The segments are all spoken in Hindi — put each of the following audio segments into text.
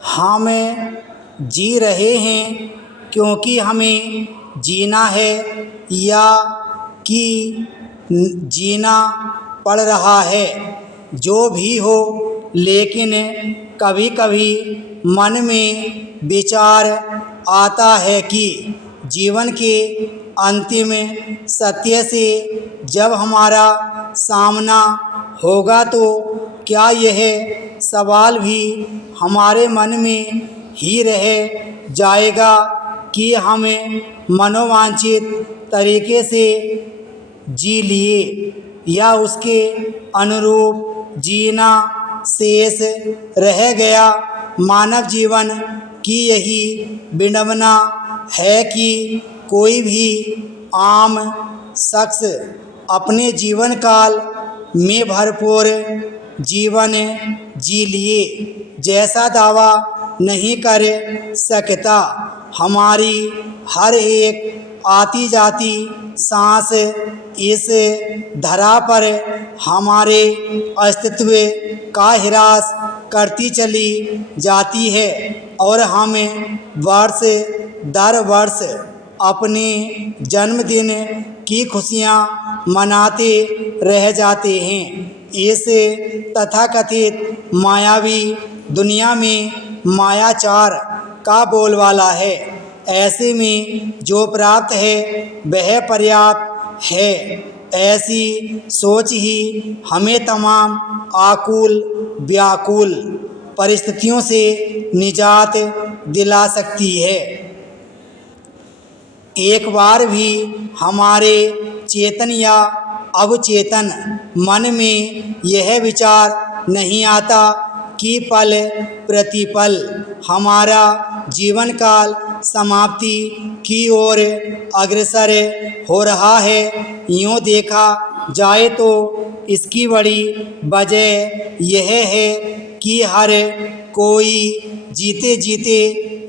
हम जी रहे हैं क्योंकि हमें जीना है या कि जीना पड़ रहा है। जो भी हो, लेकिन कभी कभी मन में विचार आता है कि जीवन के अंतिम सत्य से जब हमारा सामना होगा तो क्या यह सवाल भी हमारे मन में ही रह जाएगा कि हमें मनोवांछित तरीके से जी लिए या उसके अनुरूप जीना शेष रह गया। मानव जीवन की यही विडंबना है कि कोई भी आम शख्स अपने जीवन काल में भरपूर जीवन जी लिए जैसा दावा नहीं कर सकता। हमारी हर एक आती जाती सांस इस धरा पर हमारे अस्तित्व का हिरास करती चली जाती है और हम वर्ष दर वर्ष अपने जन्मदिन की खुशियाँ मनाते रह जाते हैं। इस तथाकथित मायावी दुनिया में मायाचार का बोलबाला है। ऐसे में जो प्राप्त है वह पर्याप्त है, ऐसी सोच ही हमें तमाम आकुल व्याकुल परिस्थितियों से निजात दिला सकती है। एक बार भी हमारे चेतन या अवचेतन मन में यह विचार नहीं आता कि पल प्रतिपल हमारा जीवन काल समाप्ति की ओर अग्रसर हो रहा है। यूँ देखा जाए तो इसकी बड़ी वजह यह है कि हर कोई जीते जीते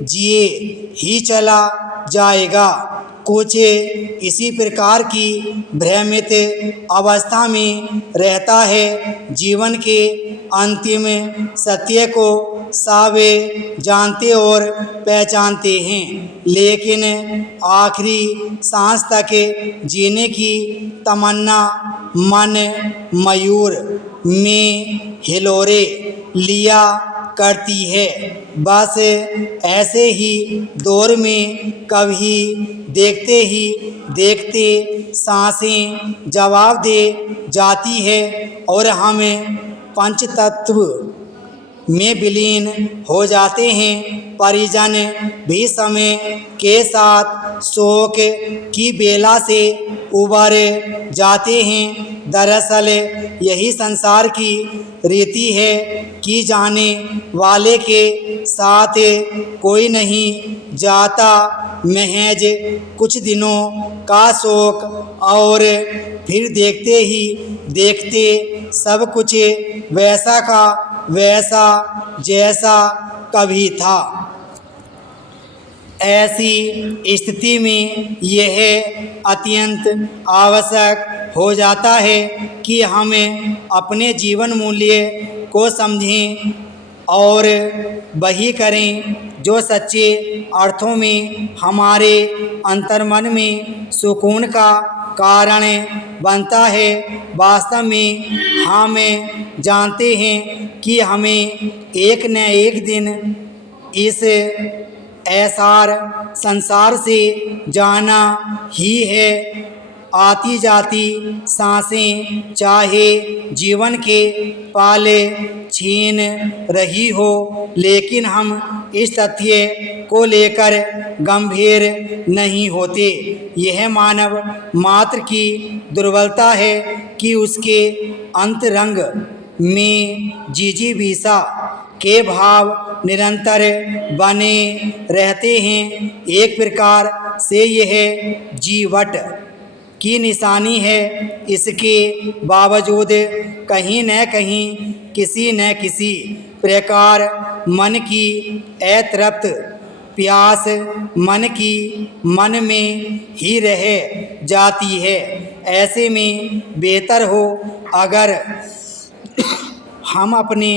जिए ही चला जाएगा। कुछ इसी प्रकार की भ्रमित अवस्था में रहता है। जीवन के अंतिम सत्य को सावे जानते और पहचानते हैं, लेकिन आखिरी सांस तक जीने की तमन्ना मन मयूर में हिलोरे लिया करती है। बस ऐसे ही दौर में कभी देखते ही देखते सांसें जवाब दे जाती है और हम पंचतत्व में विलीन हो जाते हैं। परिजन भी समय के साथ शोक की बेला से उबर जाते हैं। दरअसल यही संसार की रीति है कि जाने वाले के साथ कोई नहीं जाता। महज कुछ दिनों का शोक और फिर देखते ही देखते सब कुछ वैसा का वैसा जैसा कभी था। ऐसी स्थिति में यह अत्यंत आवश्यक हो जाता है कि हम अपने जीवन मूल्य को समझें और वही करें जो सच्चे अर्थों में हमारे अंतर्मन में सुकून का कारण बनता है। वास्तव में हम जानते हैं कि हमें एक न एक दिन इस ऐसार संसार से जाना ही है। आती जाती सांसें चाहे जीवन के पाले छीन रही हो, लेकिन हम इस तथ्य को लेकर गंभीर नहीं होते। यह मानव मात्र की दुर्बलता है कि उसके अंतरंग में जिजीविषा के भाव निरंतर बने रहते हैं। एक प्रकार से यह जीवट की निशानी है। इसके बावजूद कहीं न कहीं किसी न किसी प्रकार मन की अतृप्त प्यास मन में ही रह जाती है। ऐसे में बेहतर हो अगर हम अपने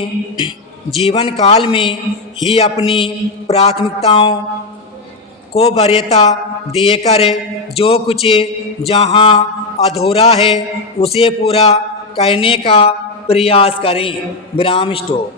जीवन काल में ही अपनी प्राथमिकताओं को वरीयता देकर जो कुछ जहाँ अधूरा है उसे पूरा करने का प्रयास करें। विराम स्टॉप।